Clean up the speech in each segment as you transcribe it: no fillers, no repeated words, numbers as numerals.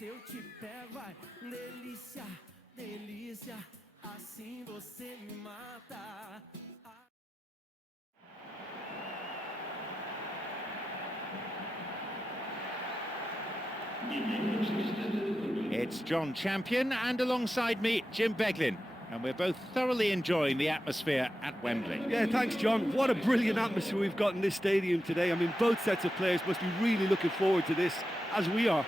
se eu te pego, vai, delícia, delícia, assim você me mata. It's John Champion, and alongside me, Jim Beglin. And we're both thoroughly enjoying the atmosphere at Wembley. Yeah, thanks, John. What a brilliant atmosphere we've got in this stadium today. I mean, both sets of players must be really looking forward to this, as we are.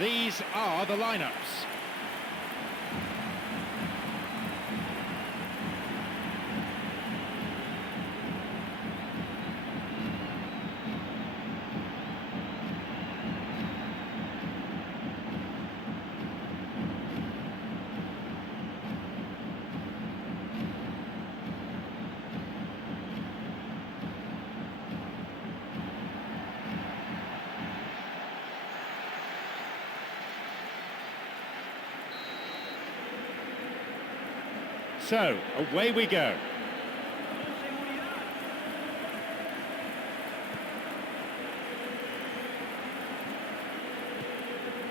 These are the lineups. So, away we go.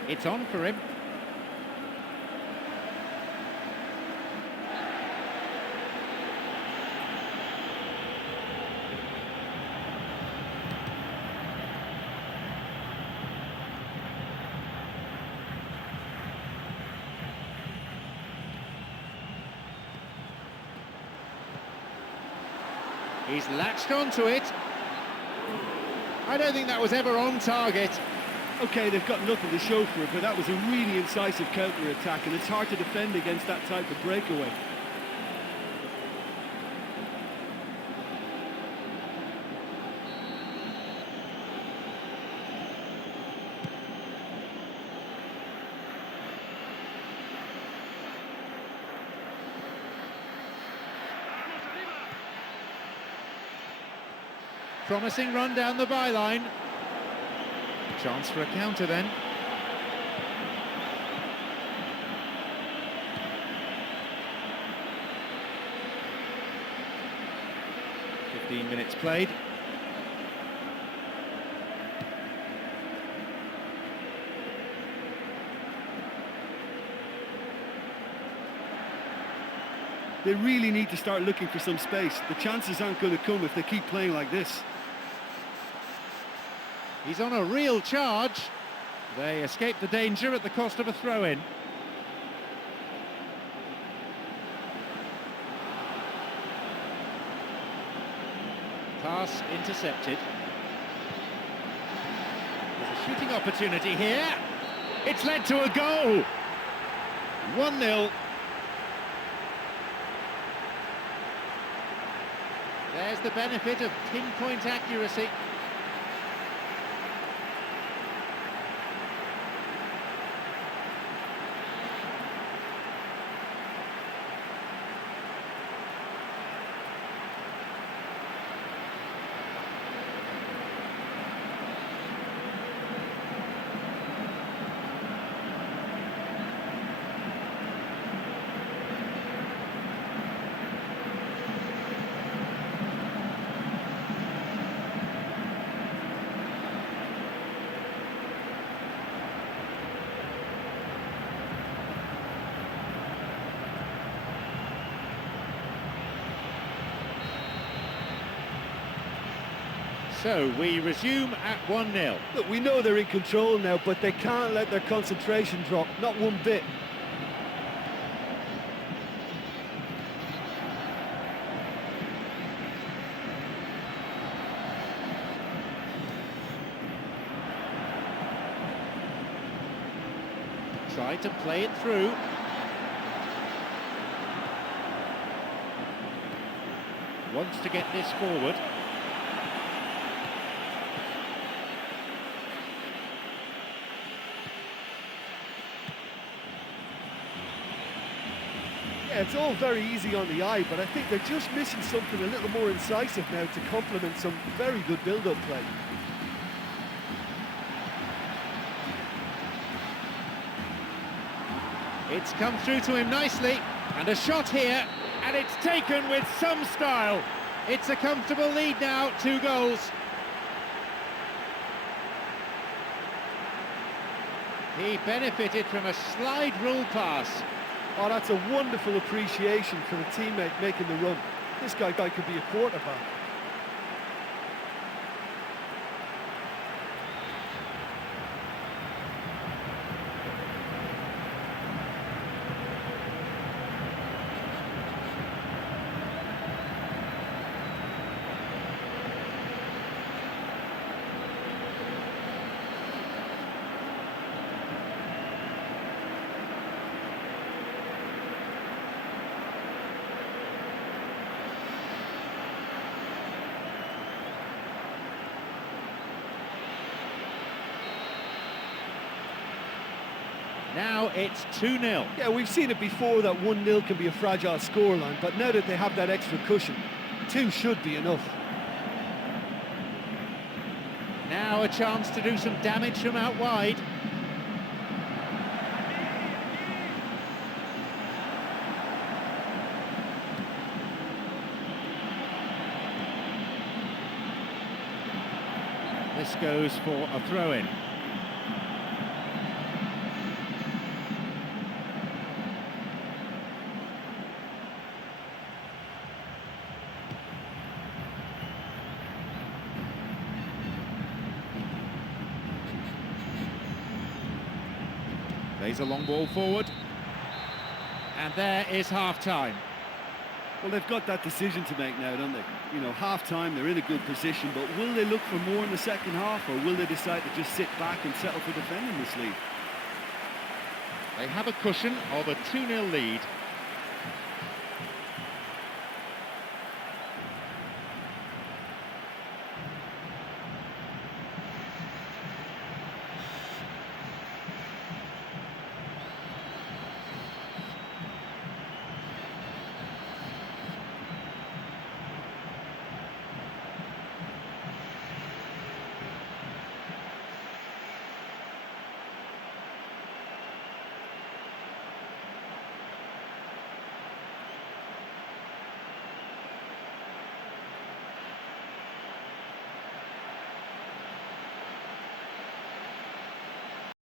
It's on for him. He's latched onto it. I don't think that was ever on target. OK, they've got nothing to show for it, but that was a really incisive counter-attack, and it's hard to defend against that type of breakaway. Promising run down the byline. Chance for a counter then. "15 minutes played. They really need to start looking for some space. The chances aren't going to come if they keep playing like this. He's on a real charge. They escape the danger at the cost of a throw-in. Pass intercepted. There's a shooting opportunity here. It's led to a goal. 1-0. There's the benefit of pinpoint accuracy. So we resume at 1-0. Look, we know they're in control now, but they can't let their concentration drop, not one bit. Tried to play it through. Wants to get this forward. Yeah, it's all very easy on the eye, but I think they're just missing something a little more incisive now to complement some very good build-up play. It's come through to him nicely, and a shot here, and it's taken with some style. It's a comfortable lead now, 2 goals. He benefited from a slide rule pass. Oh, that's a wonderful appreciation for the teammate making the run. This guy could be a quarterback. Now it's 2-0. Yeah, we've seen it before that 1-0 can be a fragile scoreline, but now that they have that extra cushion, 2 should be enough. Now a chance to do some damage from out wide. This goes for a throw-in. Plays a long ball forward. And there is half-time. Well, they've got that decision to make now, don't they? You know, half-time, they're in a good position, but will they look for more in the second half, or will they decide to just sit back and settle for defending this lead? They have a cushion of a 2-0 lead.